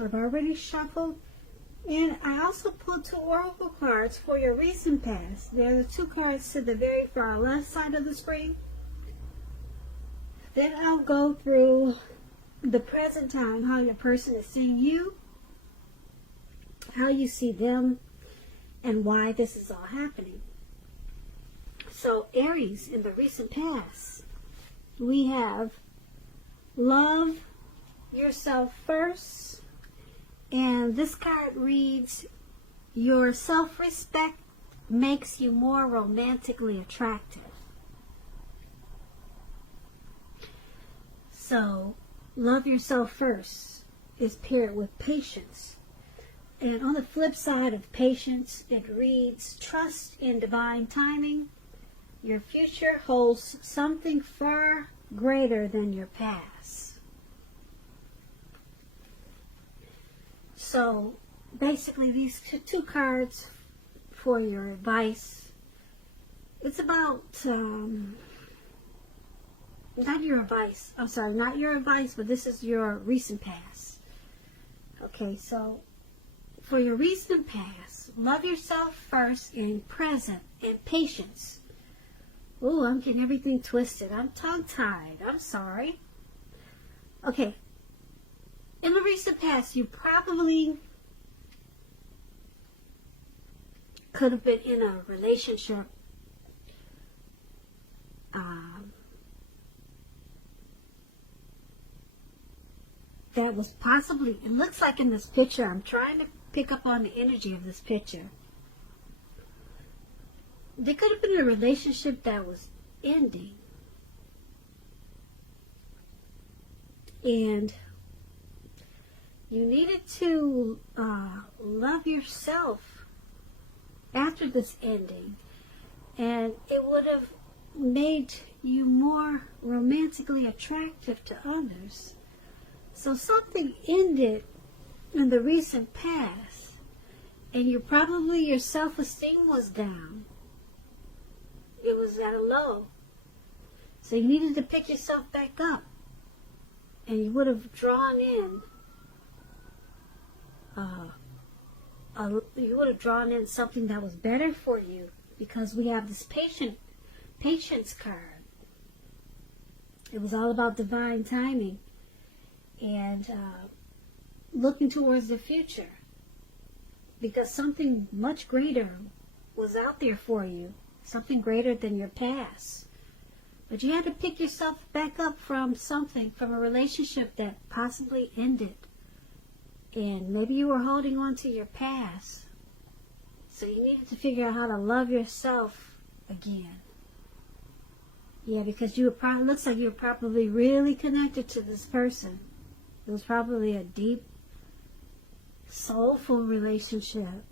I've already shuffled. And I also pulled 2 oracle cards for your recent past. They're the 2 cards to the very far left side of the screen. Then I'll go through the present time, how your person is seeing you, how you see them, and why this is all happening. So Aries, in the recent past, we have love yourself first. And this card reads, your self-respect makes you more romantically attractive. So, love yourself first is paired with patience. And on the flip side of patience, it reads, trust in divine timing. Your future holds something far greater than your past. So basically these 2 cards for your advice, it's about, not your advice, I'm sorry, not your advice, but this is your recent past. Okay, so for your recent past, love yourself first in present and patience. Ooh, I'm getting everything twisted. I'm tongue-tied. I'm sorry. Okay. In the recent past, you probably could have been in a relationship that was possibly, it looks like in this picture, I'm trying to pick up on the energy of this picture. There could have been a relationship that was ending. And you needed to love yourself after this ending, and it would have made you more romantically attractive to others. So something ended in the recent past, and your self-esteem was down. It was at a low. So you needed to pick yourself back up, and you would have drawn in something that was better for you, because we have this patience card. It was all about divine timing and looking towards the future, because something much greater was out there for you, something greater than your past. But you had to pick yourself back up from a relationship that possibly ended. And maybe you were holding on to your past. So you needed to figure out how to love yourself again. Yeah, because looks like you were probably really connected to this person. It was probably a deep, soulful relationship.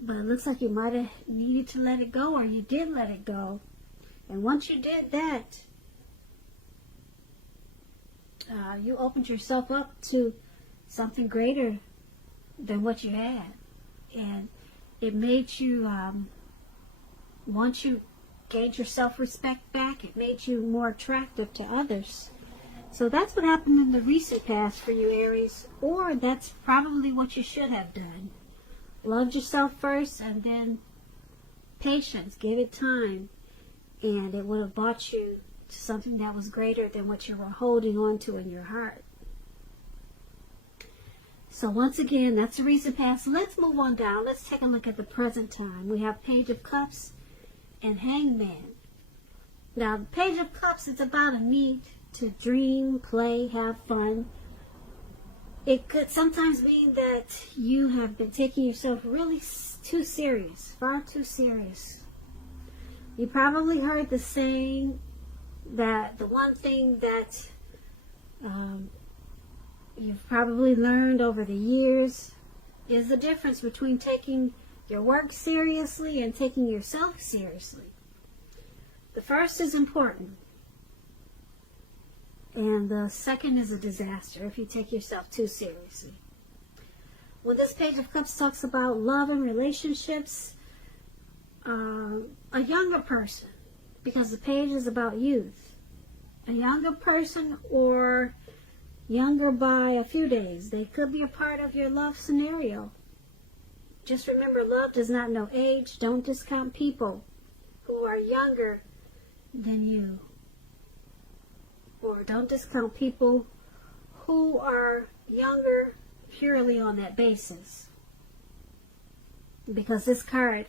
But it looks like you might have needed to let it go, or you did let it go. And once you did that, you opened yourself up to something greater than what you had. And it made you, once you gained your self-respect back, it made you more attractive to others. So that's what happened in the recent past for you, Aries. Or that's probably what you should have done. Loved yourself first, and then patience, give it time. And it would have brought you to something that was greater than what you were holding on to in your heart. So once again, that's the recent past. Let's move on down. Let's take a look at the present time. We have Page of Cups and Hangman. Now, the Page of Cups is about a need to dream, play, have fun. It could sometimes mean that you have been taking yourself really too serious, far too serious. You probably heard the saying that the one thing that you've probably learned over the years is the difference between taking your work seriously and taking yourself seriously. The first is important, and the second is a disaster if you take yourself too seriously. When this Page of Cups talks about love and relationships, a younger person, because the page is about youth, a younger person, or younger by a few days. They could be a part of your love scenario. Just remember, love does not know age. Don't discount people who are younger than you. Or don't discount people who are younger purely on that basis. Because this card,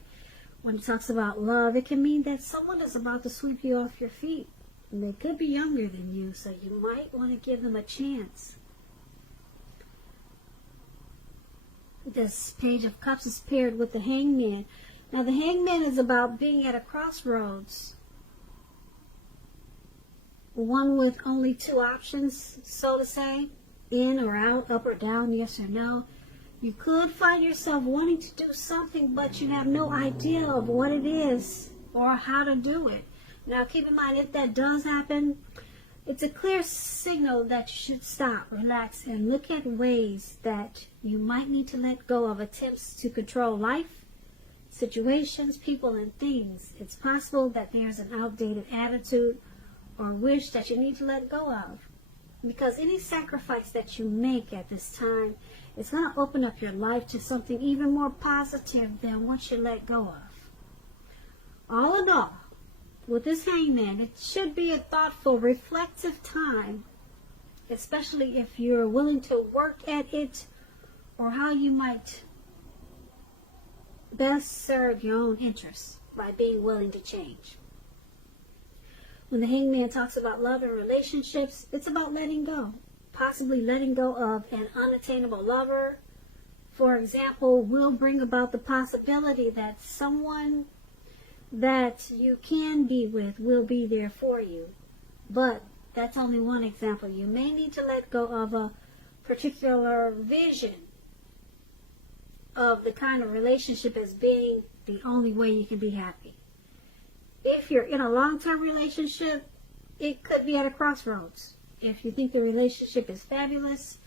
when it talks about love, it can mean that someone is about to sweep you off your feet. And they could be younger than you, so you might want to give them a chance. This Page of Cups is paired with the Hangman. Now the Hangman is about being at a crossroads. One with only two options, so to say. In or out, up or down, yes or no. You could find yourself wanting to do something, but you have no idea of what it is or how to do it. Now keep in mind, if that does happen, it's a clear signal that you should stop, relax, and look at ways that you might need to let go of attempts to control life, situations, people, and things. It's possible that there's an outdated attitude or wish that you need to let go of. Because any sacrifice that you make at this time is going to open up your life to something even more positive than what you let go of. All in all, with this Hangman, it should be a thoughtful, reflective time, especially if you're willing to work at it or how you might best serve your own interests by being willing to change. When the Hangman talks about love and relationships, it's about letting go. Possibly letting go of an unattainable lover, for example, will bring about the possibility that someone that you can be with will be there for you. But that's only one example. You may need to let go of a particular vision of the kind of relationship as being the only way you can be happy. If you're in a long-term relationship, it could be at a crossroads. If you think the relationship is fabulous,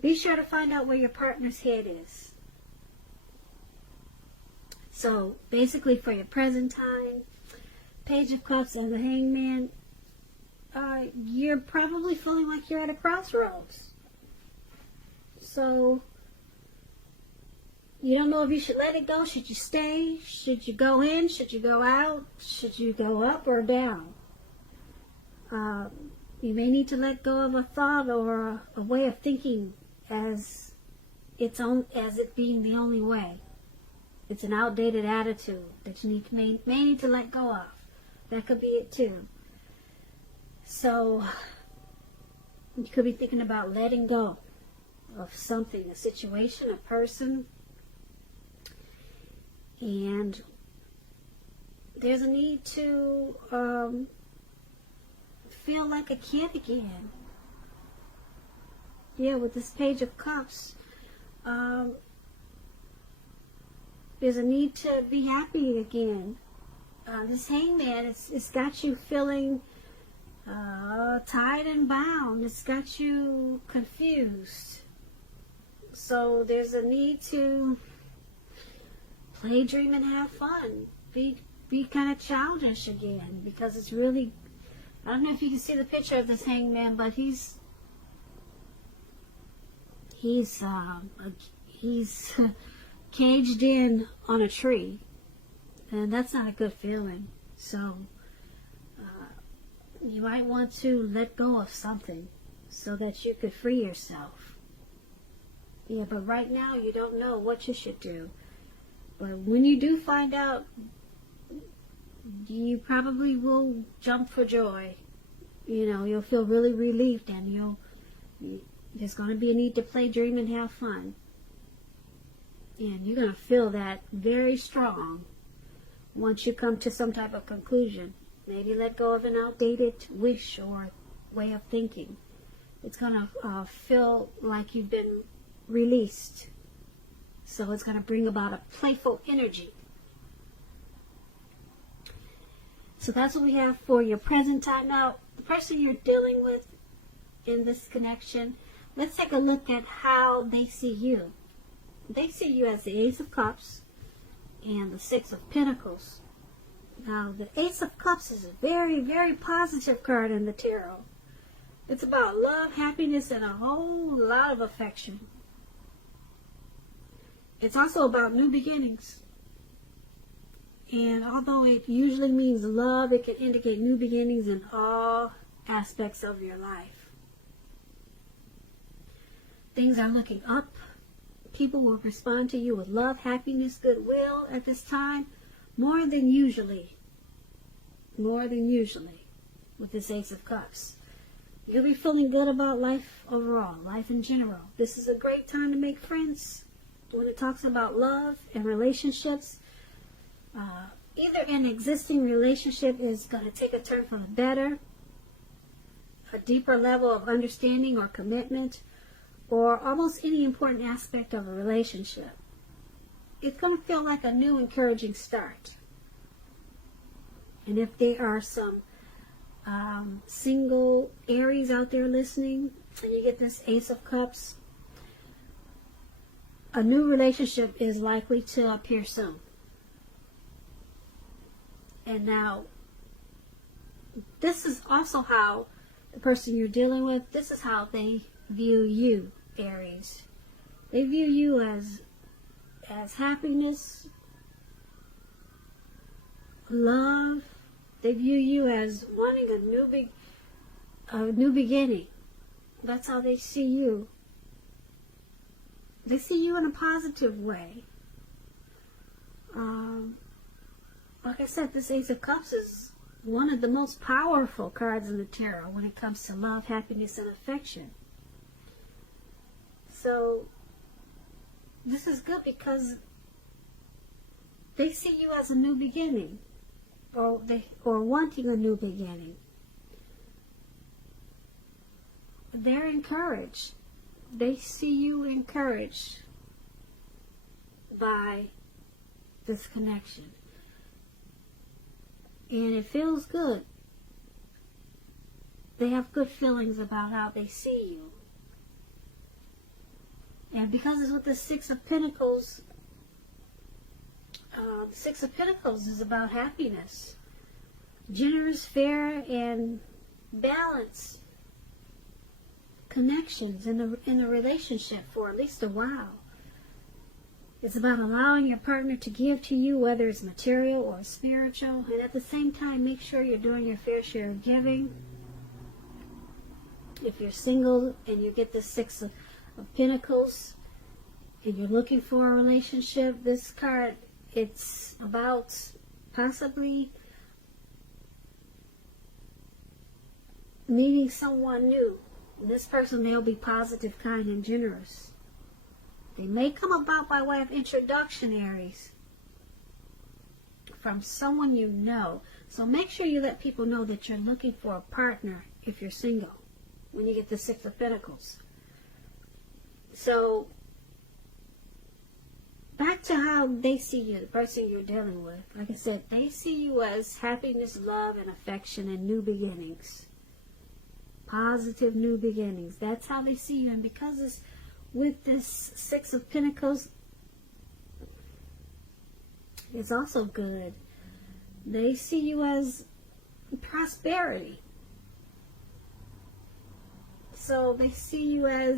be sure to find out where your partner's head is. So, basically for your present time, Page of Cups and the Hangman, you're probably feeling like you're at a crossroads. So, you don't know if you should let it go. Should you stay? Should you go in? Should you go out? Should you go up or down? You may need to let go of a thought or a way of thinking as it being the only way. It's an outdated attitude that you may need to let go of. That could be it too. So you could be thinking about letting go of something, a situation, a person. And there's a need to feel like a kid again. Yeah, with this Page of Cups, there's a need to be happy again. This Hangman, it's got you feeling tied and bound. It's got you confused. So there's a need to play, dream, and have fun. Be kind of childish again, because it's really, I don't know if you can see the picture of this Hangman, but he's caged in on a tree, and that's not a good feeling. So you might want to let go of something so that you could free yourself. Yeah, but right now you don't know what you should do. But when you do find out, you probably will jump for joy. You know, you'll feel really relieved, and there's going to be a need to play, dream, and have fun. And you're going to feel that very strong once you come to some type of conclusion. Maybe let go of an outdated wish or way of thinking. It's going to feel like you've been released. So it's going to bring about a playful energy. So that's what we have for your present time. Now, the person you're dealing with in this connection, let's take a look at how they see you. They see you as the Ace of Cups and the Six of Pentacles. Now, the Ace of Cups is a very, very positive card in the tarot. It's about love, happiness, and a whole lot of affection. It's also about new beginnings. And although it usually means love, it can indicate new beginnings in all aspects of your life. Things are looking up. People will respond to you with love, happiness, goodwill at this time, more than usually. More than usually with this Ace of Cups. You'll be feeling good about life overall, life in general. This is a great time to make friends. When it talks about love and relationships, either an existing relationship is going to take a turn for the better, a deeper level of understanding or commitment, or almost any important aspect of a relationship. It's going to feel like a new encouraging start. And if there are some single Aries out there listening, and you get this Ace of Cups, a new relationship is likely to appear soon. And now, this is also how the person you're dealing with, this is how they view you, Aries. They view you as happiness, love. They view you as wanting a new beginning. That's how they see you. They see you in a positive way. Like I said, this Ace of Cups is one of the most powerful cards in the tarot when it comes to love, happiness, and affection. So, this is good because they see you as a new beginning, or wanting a new beginning. They're encouraged. They see you encouraged by this connection. And it feels good. They have good feelings about how they see you. And because it's with the Six of Pentacles, the Six of Pentacles is about happiness. Generous, fair, and balanced connections in the relationship for at least a while. It's about allowing your partner to give to you, whether it's material or spiritual, and at the same time make sure you're doing your fair share of giving. If you're single and you get the Six of Pentacles and you're looking for a relationship, this card, it's about possibly meeting someone new. This person, they'll be positive, kind, and generous. They may come about by way of introduction, Aries, from someone you know. So make sure you let people know that you're looking for a partner if you're single when you get the Six of Pentacles. So, back to how they see you, the person you're dealing with. Like I said, they see you as happiness, love, and affection, and new beginnings. Positive new beginnings. That's how they see you. And because it's with this Six of Pentacles, it's also good. They see you as prosperity. So they see you as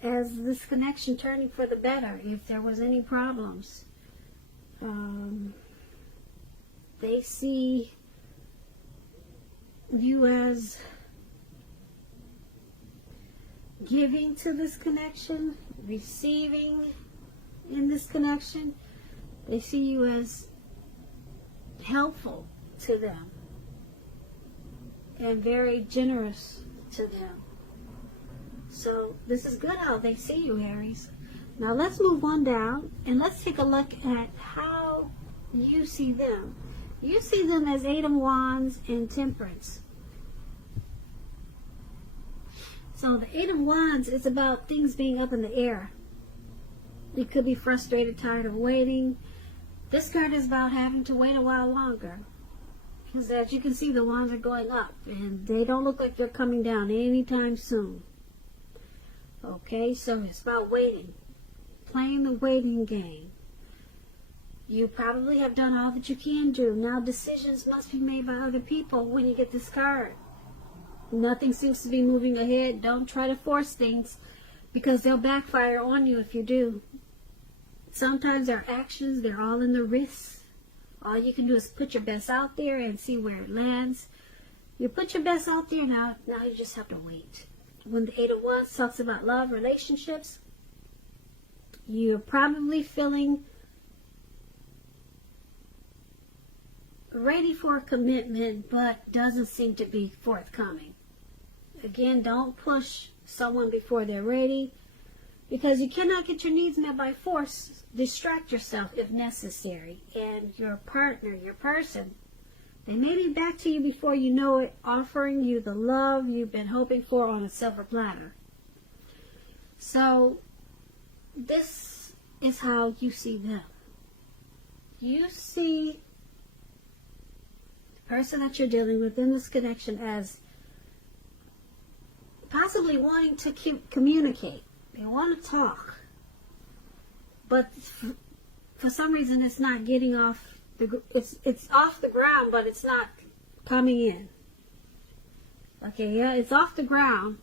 this connection turning for the better if there was any problems. They see you as giving to this connection, receiving in this connection. They see you as helpful to them and very generous to them. So this is good how they see you, Aries. Now let's move on down and let's take a look at how you see them. You see them as Eight of Wands and Temperance. So the Eight of Wands is about things being up in the air. You could be frustrated, tired of waiting. This card is about having to wait a while longer. Because as you can see, the wands are going up. And they don't look like they're coming down anytime soon. Okay, so it's about waiting. Playing the waiting game. You probably have done all that you can do. Now decisions must be made by other people when you get this card. Nothing seems to be moving ahead. Don't try to force things, because they'll backfire on you if you do. Sometimes our actions, they're all in the wrists. All you can do is put your best out there and see where it lands. You put your best out there, now you just have to wait. When the Eight of Wands talks about love, relationships, you're probably feeling ready for a commitment, but doesn't seem to be forthcoming. Again, don't push someone before they're ready, because you cannot get your needs met by force. Distract yourself if necessary. And your partner, your person, they may be back to you before you know it, offering you the love you've been hoping for on a silver platter. So, this is how you see them. You see the person that you're dealing with in this connection as possibly wanting to communicate. They want to talk, but for some reason it's not getting off it's off the ground, but it's not coming in. Okay, yeah, it's off the ground.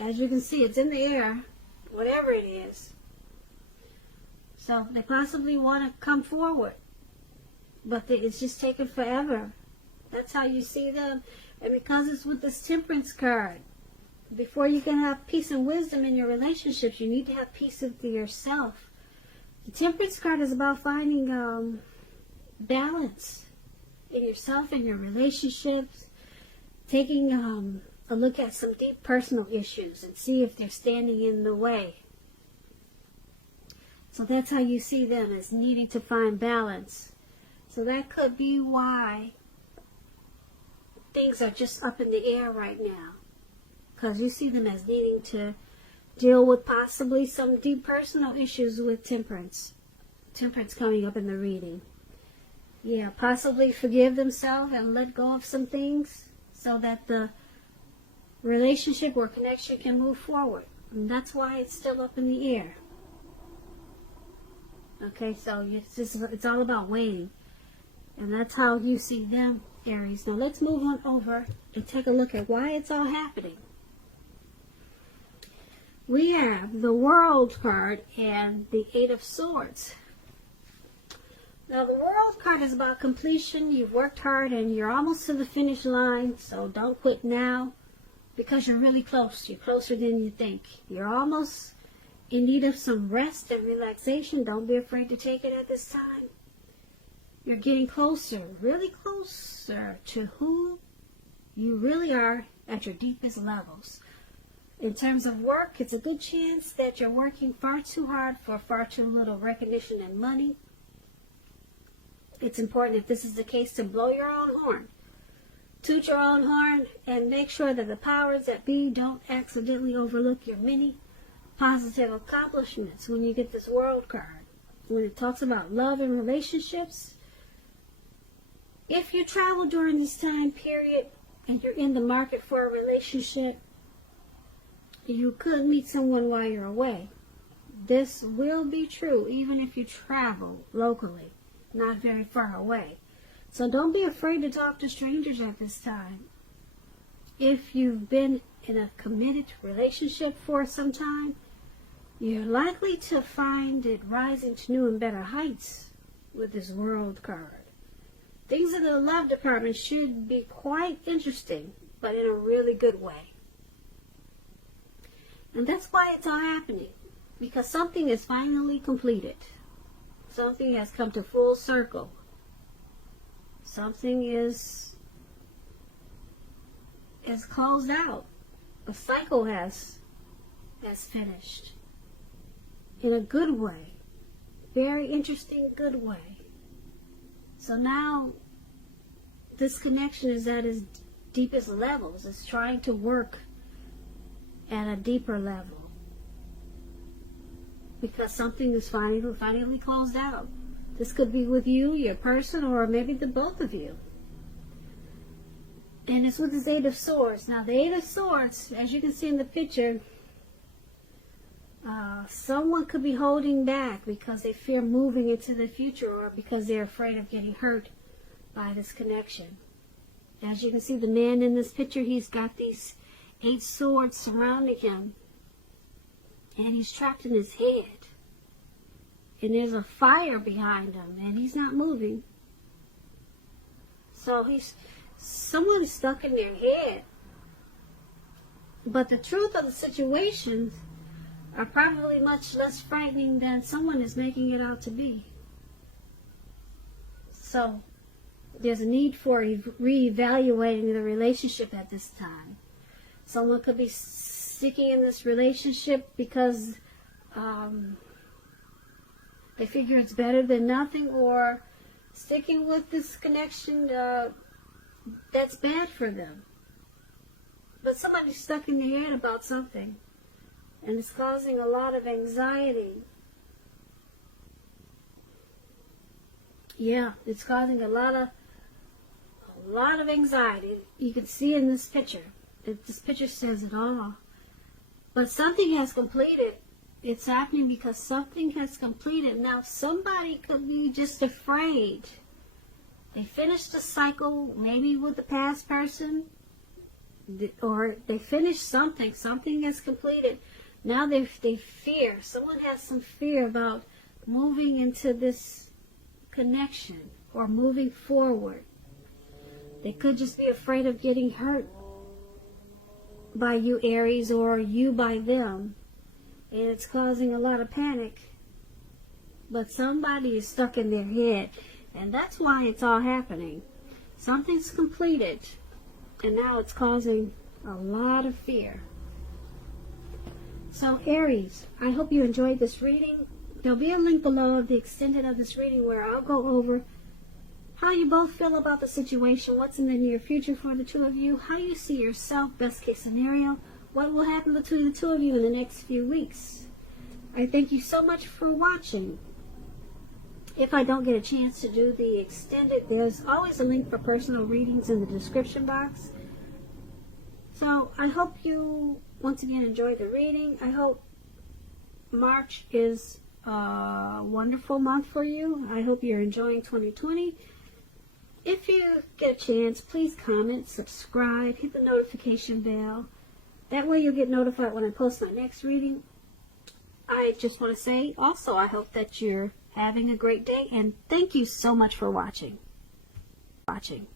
As you can see, it's in the air, whatever it is. So they possibly want to come forward, but it's just taking forever. That's how you see them. And because it's with this Temperance card, before you can have peace and wisdom in your relationships, you need to have peace with yourself. The Temperance card is about finding balance in yourself and your relationships, taking a look at some deep personal issues and see if they're standing in the way. So that's how you see them, as needing to find balance. So that could be why things are just up in the air right now. Because you see them as needing to deal with possibly some deep personal issues with Temperance. Temperance coming up in the reading. Yeah, possibly forgive themselves and let go of some things so that the relationship or connection can move forward. And that's why it's still up in the air. Okay, so it's all about waiting. And that's how you see them, Aries. Now let's move on over and take a look at why it's all happening. We have the World card and the Eight of Swords. Now the World card is about completion. You've worked hard and you're almost to the finish line, so don't quit now, because you're really close. You're closer than you think. You're almost in need of some rest and relaxation. Don't be afraid to take it at this time. You're getting closer, really closer to who you really are at your deepest levels. In terms of work, it's a good chance that you're working far too hard for far too little recognition and money. It's important, if this is the case, to blow your own horn. Toot your own horn and make sure that the powers that be don't accidentally overlook your many positive accomplishments when you get this World card. When it talks about love and relationships, if you travel during this time period and you're in the market for a relationship, you could meet someone while you're away. This will be true even if you travel locally, not very far away. So don't be afraid to talk to strangers at this time. If you've been in a committed relationship for some time, you're likely to find it rising to new and better heights with this World card. Things in the love department should be quite interesting, but in a really good way. And that's why it's all happening, because something is finally completed. Something has come to full circle. Something is closed out. A cycle has finished. In a good way. Very interesting, good way. So now this connection is at its deepest levels. It's trying to work at a deeper level, because something is finally closed out. This could be with you, your person, or maybe the both of you. And it's with this Eight of Swords. Now the Eight of Swords, as you can see in the picture, Someone could be holding back because they fear moving into the future, or because they're afraid of getting hurt by this connection. As you can see, the man in this picture, he's got these 8 swords surrounding him, and he's trapped in his head. And there's a fire behind him, and he's not moving. So someone is stuck in their head. But the truth of the situations are probably much less frightening than someone is making it out to be. So there's a need for reevaluating the relationship at this time. Someone could be sticking in this relationship because they figure it's better than nothing, or sticking with this connection that's bad for them. But somebody's stuck in their head about something, and it's causing a lot of anxiety. Yeah, it's causing a lot of anxiety. You can see in this picture. This picture says it all. But something has completed. It's happening because something has completed. Now, somebody could be just afraid. They finished the cycle, maybe with the past person, or they finished something. Something has completed. Now they fear. Someone has some fear about moving into this connection or moving forward. They could just be afraid of getting hurt by you, Aries, or you by them. And it's causing a lot of panic. But somebody is stuck in their head. And that's why it's all happening. Something's completed. And now it's causing a lot of fear. So Aries, I hope you enjoyed this reading. There'll be a link below of the extended of this reading where I'll go over how you both feel about the situation, what's in the near future for the two of you, how you see yourself, best case scenario, what will happen between the two of you in the next few weeks. I thank you so much for watching. If I don't get a chance to do the extended, there's always a link for personal readings in the description box. So I hope you once again enjoyed the reading. I hope March is a wonderful month for you. I hope you're enjoying 2020. If you get a chance, please comment, subscribe, hit the notification bell. That way you'll get notified when I post my next reading. I just want to say also, I hope that you're having a great day, and thank you so much for watching. Watching.